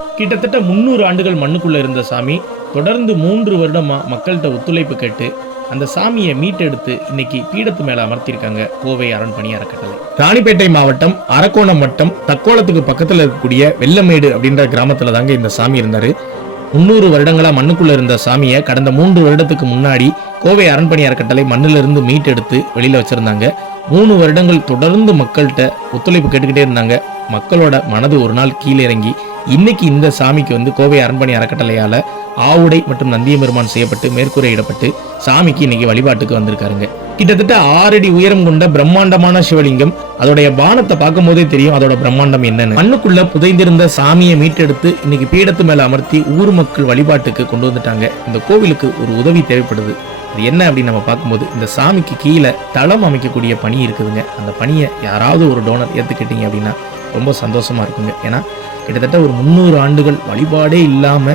கிட்டத்தட்ட 300 ஆண்டுகள் மண்ணுக்குள்ள இருந்த சாமி தொடர்ந்து 3 வருடமா மக்கள்கிட்ட ஒத்துழைப்பு கேட்டு அந்த சாமியை மீட்டெடுத்து இன்னைக்கு பீடத்து மேல அமர்த்தியிருக்காங்க கோவை அரண்பணி அறக்கட்டளை. ராணிப்பேட்டை மாவட்டம் அரக்கோணம் வட்டம் தக்கோலத்துக்கு பக்கத்துல இருக்கக்கூடிய வெள்ளமேடு அப்படின்ற கிராமத்துல தாங்க இந்த சாமி இருந்தாரு. 300 வருடங்களா மண்ணுக்குள்ள இருந்த சாமியை கடந்த 3 வருடத்துக்கு முன்னாடி கோவை அரண்பணி அறக்கட்டளை மண்ணில இருந்து மீட்டெடுத்து வெளியில வச்சிருந்தாங்க. 3 வருடங்கள் தொடர்ந்து மக்கள்கிட்ட ஒத்துழைப்பு கேட்டுக்கிட்டே இருந்தாங்க. மக்களோட மனது ஒரு நாள் கீழே இறங்கி இன்னைக்கு இந்த சாமிக்கு கோவை அரண்பணி அறக்கட்டளையால ஆவுடை மற்றும் நந்தியபெருமான் செய்யப்பட்டு மேற்கூரையிடப்பட்டு சாமிக்கு இன்னைக்கு வழிபாட்டுக்கு வந்திருக்காருங்க. கிட்டத்தட்ட 6 அடி உயரம் கொண்ட பிரம்மாண்டமான சிவலிங்கம். அதோடைய பானத்தை பார்க்கும் போதே தெரியும் அதோட பிரம்மாண்டம் என்னன்னு. மண்ணுக்குள்ள புதைந்திருந்த சாமியை மீட்டெடுத்து இன்னைக்கு பீடத்து மேல அமர்த்தி ஊர் மக்கள் வழிபாட்டுக்கு கொண்டு வந்துட்டாங்க. இந்த கோவிலுக்கு ஒரு உதவி தேவைப்படுது. அது என்ன அப்படின்னு நம்ம பார்க்கும்போது இந்த சாமிக்கு கீழே தளம் அமைக்கக்கூடிய பணி இருக்குதுங்க. அந்த பணியை யாராவது ஒரு டோனர் ஏற்றுக்கிட்டீங்க அப்படின்னா ரொம்ப சந்தோஷமா இருக்குங்க. ஏன்னா கிட்டத்தட்ட ஒரு 300 ஆண்டுகள் வழிபாடே இல்லாம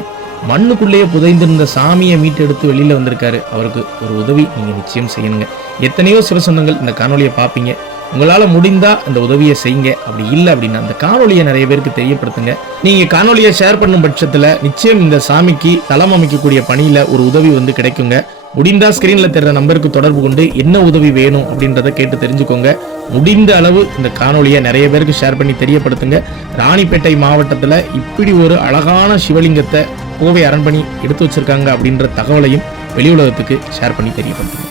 மண்ணுக்குள்ளேயே புதைந்திருந்த சாமியை மீட்டெடுத்து வெளியில வந்திருக்காரு. அவருக்கு ஒரு உதவி நீங்க நிச்சயம் செய்யணுங்க. எத்தனையோ சிவசொந்தங்கள் இந்த காணொலியை பார்ப்பீங்க. உங்களால முடிந்தா அந்த உதவியை செய்யுங்க. அப்படி இல்லை அப்படின்னா அந்த காணொலியை நிறைய பேருக்கு தெரியப்படுத்துங்க. நீங்க காணொலியை ஷேர் பண்ணும் பட்சத்துல நிச்சயம் இந்த சாமிக்கு தளம் அமைக்கக்கூடிய பணியில ஒரு உதவி கிடைக்குங்க. முடிந்தா ஸ்கிரீன்ல தெரிற நம்பருக்கு தொடர்பு கொண்டு என்ன உதவி வேணும் அப்படின்றத கேட்டு தெரிஞ்சுக்கோங்க. முடிந்த அளவு இந்த காணொலியை நிறைய பேருக்கு ஷேர் பண்ணி தெரியப்படுத்துங்க. ராணிப்பேட்டை மாவட்டத்துல இப்படி ஒரு அழகான சிவலிங்கத்தை கோவை அரண்பணி எடுத்து வச்சிருக்காங்க அப்படின்ற தகவலையும் வெளி உலகத்துக்கு ஷேர் பண்ணி தெரியப்படுத்துங்க.